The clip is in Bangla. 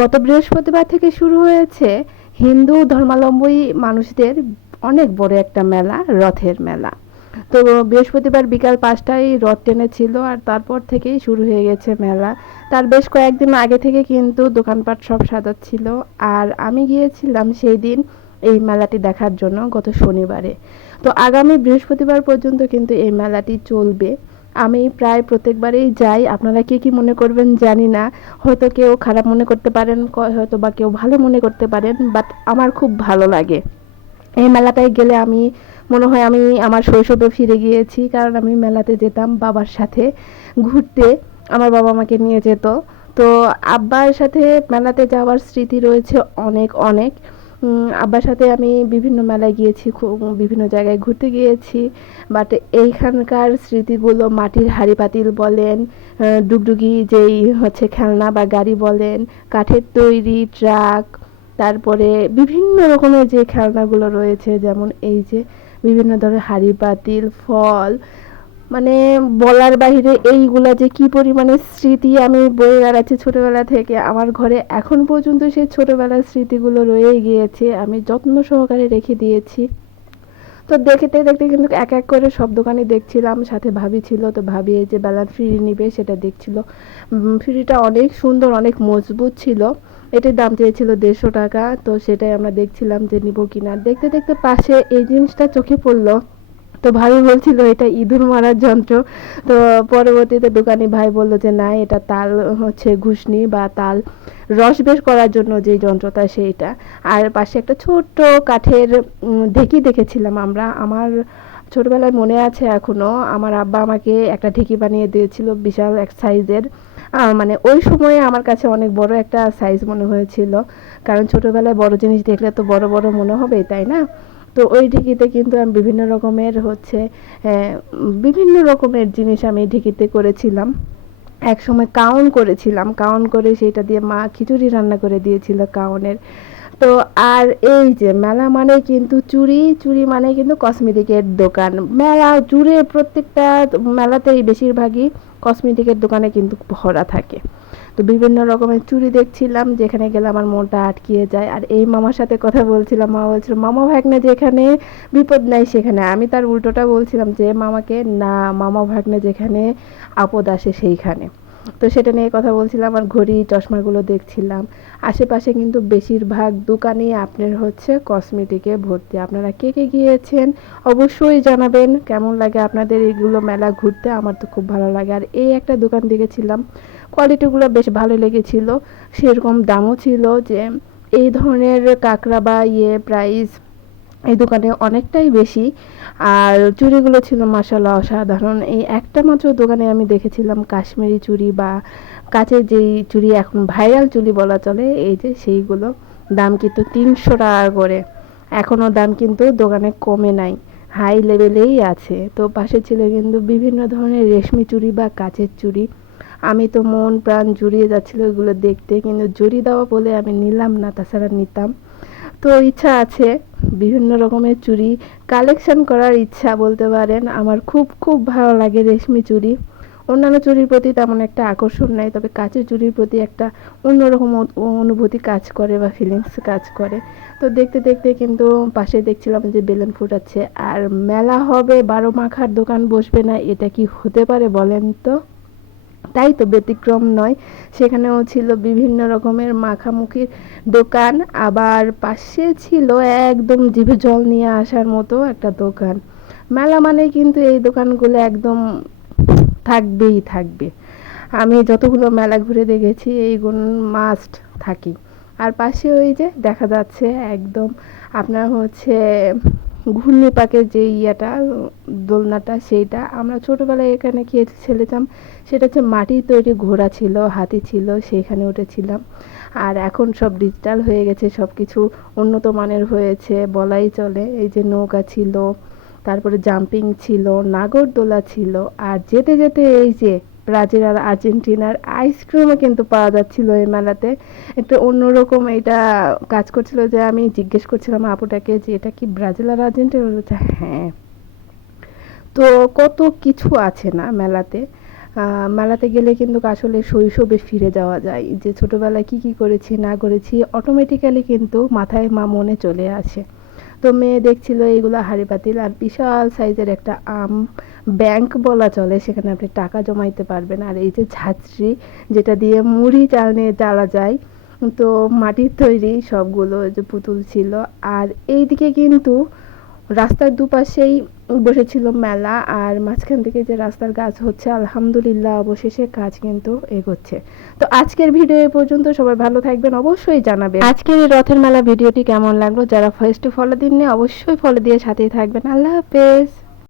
গত বৃহস্পতিবার থেকে শুরু হয়েছে হিন্দু ধর্মাবলম্বী মানুষদের অনেক বড় একটা মেলা, রথের মেলা। তো বৃহস্পতিবার বিকাল 5টায় রথ টেনেছিল আর তারপর থেকেই শুরু হয়ে গেছে মেলা। তার বেশ কয়েকদিন আগে থেকে কিন্তু দোকানপাট সব সাজাচ্ছিল। আর আমি গিয়েছিলাম সেই দিন এই মেলাটি দেখার জন্য গত শনিবারে। তো আগামী বৃহস্পতিবার পর্যন্ত কিন্তু এই মেলাটি চলবে। আমি প্রায় প্রত্যেকবারেই যাই। আপনারা কে কি মনে করবেন জানি না, হয়তো কেউ খারাপ মনে করতে পারেন, হয়তো বা কেউ ভালো মনে করতে পারেন, বাট আমার খুব ভালো লাগে এই মেলাটায় গেলে। আমি মনে হয় আমি আমার শৈশবে ফিরে গিয়েছি, কারণ আমি মেলাতে যেতাম বাবার সাথে ঘুরতে। আমার বাবা আমাকে নিয়ে যেত। তো আব্বার সাথে মেলাতে যাওয়ার স্মৃতি রয়েছে অনেক অনেক। আব্বার সাথে আমি বিভিন্ন মেলায় গিয়েছি, বিভিন্ন জায়গায় ঘুরতে গিয়েছি। বাট এইখানকার স্মৃতিগুলো মাটির হাঁড়ি পাতিল বলেন, ডুগডুগি যেই হচ্ছে খেলনা বা গাড়ি বলেন, কাঠের তৈরি ট্রাক, তারপরে বিভিন্ন রকমের যে খেলনাগুলো রয়েছে, যেমন এই যে বিভিন্ন ধরনের হাঁড়ি পাতিল, ফল, মানে বলার বাহিরে এইগুলা যে কি পরিমাণে স্মৃতি আমি বয়ে বেড়াচ্ছি ছোটবেলা থেকে। আমার ঘরে এখন পর্যন্ত সেই ছোটবেলার স্মৃতিগুলো রয়ে গিয়েছে, আমি যত্ন সহকারে রেখে দিয়েছি। তো দেখতে দেখতে কিন্তু এক এক করে সব দোকানই দেখছিলাম, সাথে ভাবি ছিল। তো ভাবি এই যে বেলার ফ্রি নিবে সেটা দেখছিল। ফ্রিটা অনেক সুন্দর, অনেক মজবুত ছিল। এটির দাম চেয়েছিল 150 টাকা। তো সেটাই আমরা দেখছিলাম যে নিব কিনা। দেখতে দেখতে পাশে এই জিনিসটা চোখে পড়লো। তো ভাবি বলছিল এটা ইঁদুর মারার যন্ত্র। তো পরবর্তীতে দোকানি ভাই বলল যে না, এটা তাল হচ্ছে ঘুষনি বা তাল রস বের করার জন্য যে যন্ত্রটা সেইটা। আর পাশে একটা ছোট্ট কাঠের ঢেঁকি দেখেছিলাম আমরা। আমার ছোটবেলায় মনে আছে এখনো, আমার আব্বা আমাকে একটা ঢেঁকি বানিয়ে দিয়েছিল বিশাল এক সাইজের। মানে ওই সময়ে আমার কাছে অনেক বড় একটা সাইজ মনে হয়েছিল, কারণ ছোটবেলায় বড় জিনিস দেখলে তো বড় বড় মনে হবে, তাই না? তো ওই ঢেঁকিতে কিন্তু আমি বিভিন্ন রকমের হচ্ছে বিভিন্ন রকমের জিনিস আমি ঢেঁকিতে করেছিলাম। একসময় কাউন করেছিলাম, কাউন করে সেটা দিয়ে মা খিচুড়ি রান্না করে দিয়েছিল কাউনের। তো আর এই যে মেলা মানে কিন্তু চুড়ি, চুড়ি মানে কিন্তু কসমেটিকের দোকান। মেলা জুড়ে প্রত্যেকটা মেলাতেই বেশিরভাগই কসমেটিকের দোকানে কিন্তু ভরা থাকে। তো বিভিন্ন রকমের চুড়ি দেখছিলাম, যেখানে গেলে আমার মনটা আটকিয়ে যায়। আর এই মামার সাথে কথা বলছিলাম, মামা বলছিল মামা ভাগ্নে যেখানে বিপদ নাই সেখানে। আমি তার উল্টোটা বলছিলাম যে মামাকে, না মামা ভাগ্নে যেখানে আপদ আসে সেইখানে। তো সেটা নিয়ে কথা বলছিলাম আর ঘড়ি চশমাগুলো দেখছিলাম। আশেপাশে কিন্তু বেশিরভাগ দোকানেই আপনার হচ্ছে কসমেটিকে ভর্তি। আপনারা কে কে গিয়েছেন অবশ্যই জানাবেন কেমন লাগে আপনাদের এইগুলো মেলা ঘুরতে। আমার তো খুব ভালো লাগে। আর এই একটা দোকান দেখেছিলাম, কোয়ালিটিগুলো বেশ ভালো লেগেছিল, সেরকম দামও ছিল যে এই ধরনের কাঁকড়া বা প্রাইস এই দোকানে অনেকটাই বেশি। আর চুড়িগুলো ছিল মাশাআল্লাহ অসাধারণ। এই একটা মাত্র দোকানে আমি দেখেছিলাম কাশ্মীরি চুড়ি বা কাচের যেই চুড়ি এখন ভাইরাল চুড়ি বলা চলে, এই যে সেইগুলো। দাম কিন্তু 300 টাকা করে। এখনও দাম কিন্তু দোকানে কমে নাই, হাই লেভেলেই আছে। তো পাশে ছিল কিন্তু বিভিন্ন ধরনের রেশমি চুড়ি বা কাচের চুড়ি। আমি তো মন প্রাণ জুড়িয়ে যাচ্ছিল ওইগুলো দেখতে, কিন্তু জড়ি দেওয়া বলে আমি নিলাম না, তাছাড়া নিতাম। তো ইচ্ছা আছে বিভিন্ন রকমের চুড়ি কালেকশন করার ইচ্ছা বলতে পারেন। আমার খুব খুব ভালো লাগে রেশমি চুড়ি। অন্যান্য চুড়ির প্রতি তেমন একটা আকর্ষণ নাই, তবে কাচের চুড়ির প্রতি একটা অন্যরকম অনুভূতি কাজ করে বা ফিলিংস কাজ করে। তো দেখতে দেখতে কিন্তু পাশে দেখছিলাম যে বেলুন ফুটাচ্ছে। আর মেলা হবে, 12 মাখার দোকান বসবে না, এটা কি হতে পারে বলেন তো? তাই তো ব্যতিক্রম নয়, সেখানেও ছিল বিভিন্ন রকমের মাখামুখির দোকান। আবার পাশে ছিল একদম জিভে জল নিয়ে আসার মতো একটা দোকান। মেলা মানে কিন্তু এই দোকানগুলো একদম থাকবেই থাকবে। আমি যতগুলো মেলা ঘুরে দেখেছি এইগুলো মাস্ট থাকি। আর পাশে ওই যে দেখা যাচ্ছে একদম আপনার হচ্ছে ঘূর্ণি পাকের যে ইয়েটা, দোলনাটা, সেইটা আমরা ছোটোবেলায় এখানে খেলেছিলাম। সেটা হচ্ছে মাটির তৈরি ঘোড়া ছিল, হাতি ছিল, সেইখানে উঠেছিলাম। আর এখন সব ডিজিটাল হয়ে গেছে, সব কিছু উন্নত মানের হয়েছে বলাই চলে। এই যে নৌকা ছিল, তারপরে জাম্পিং ছিল, নাগরদোলা ছিল। আর যেতে যেতে এই যে ব্রাজিল আর আর্জেন্টিনার আইসক্রিমও কিন্তু পাওয়া যাচ্ছিল এই মেলাতে। একটু অন্যরকম এটা কাজ করছিল যে আমি জিজ্ঞেস করছিলাম আপুটাকে যে এটা কি ব্রাজিল আর আর্জেন্টিনা? বলছে হ্যাঁ। তো কত কিছু আছে না মেলাতে। মেলাতে গেলে কিন্তু আসলে শৈশবে ফিরে যাওয়া যায়, যে ছোটবেলায় কি কি করেছি না করেছি অটোমেটিক্যালি কিন্তু মাথায় মনে চলে আসে। তো মেয়ে দেখছিল এইগুলো হাঁড়ি পাতিল, আর বিশাল সাইজের একটা ব্যাংক বলা চলে, সেখানে আপনি টাকা জমাইতে পারবেন। আর এই যে ঝাঁঝরি, যেটা দিয়ে মুড়ি চালনে জ্বালা যায়, তো মাটির তৈরি সবগুলো যে পুতুল ছিল। আর এইদিকে কিন্তু রাস্তার দুপাশেই বসেছিল মেলা, আর মাঝখান থেকে যে রাস্তার কাজ হচ্ছে, আলহামদুলিল্লাহ অবশেষে কাজ কিন্তু এগোচ্ছে। তো আজকের ভিডিও এ পর্যন্ত, সবাই ভালো থাকবেন, অবশ্যই জানাবেন আজকের এই রথের মেলা ভিডিওটি কেমন লাগলো। যারা ফার্স্টে ফলো দিননি অবশ্যই ফলো দিয়ে সাথেই থাকবেন। আল্লাহ হাফেজ।